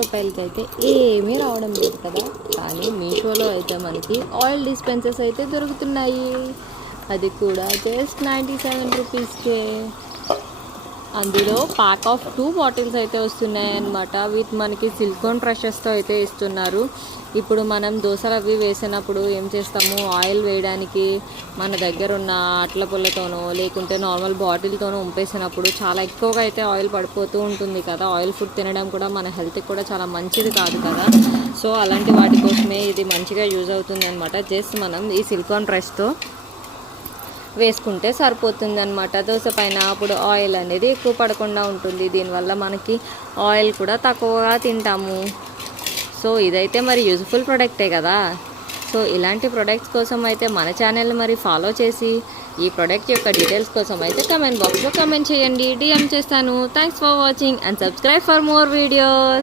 రూపాయలకి అయితే ఏమీ రావడం లేదు కదా. కానీ మీషోలో అయితే మనకి ఆయిల్ డిస్పెన్సర్స్ అయితే దొరుకుతున్నాయి. అది కూడా జస్ట్ 97 రూపీస్కే. అందులో ప్యాక్ ఆఫ్ 2 బాటిల్స్ అయితే వస్తున్నాయి అన్నమాట. విత్ మనకి సిలికాన్ బ్రషెస్తో అయితే ఇస్తున్నారు. ఇప్పుడు మనం దోశలు అవి వేసినప్పుడు ఏం చేస్తాము, ఆయిల్ వేయడానికి మన దగ్గర ఉన్న అట్ల పుల్లతోనో లేకుంటే నార్మల్ బాటిల్తోనో ఉంపేసినప్పుడు చాలా ఎక్కువగా అయితే ఆయిల్ పడిపోతూ ఉంటుంది కదా. ఆయిల్ ఫుడ్ తినడం కూడా మన హెల్త్కి కూడా చాలా మంచిది కాదు కదా. సో అలాంటి వాటి కోసమే ఇది మంచిగా యూజ్ అవుతుంది అనమాట. జస్ట్ మనం ఈ సిలికాన్ బ్రష్తో వేసుకుంటే సరిపోతుంది అనమాట దోశ పైన. అప్పుడు ఆయిల్ అనేది ఎక్కువ పడకుండా ఉంటుంది. దీనివల్ల మనకి ఆయిల్ కూడా తక్కువగా తింటాము. సో ఇదైతే మరి యూజ్ఫుల్ ప్రోడక్టే కదా. సో ఇలాంటి ప్రొడక్ట్స్ కోసం అయితే మన ఛానల్ని మరి ఫాలో చేసి ఈ ప్రోడక్ట్ యొక్క డీటెయిల్స్ కోసం అయితే కమెంట్ బాక్స్లో కమెంట్ చేయండి, డిఎం చేస్తాను. Thanks for watching and subscribe for more videos.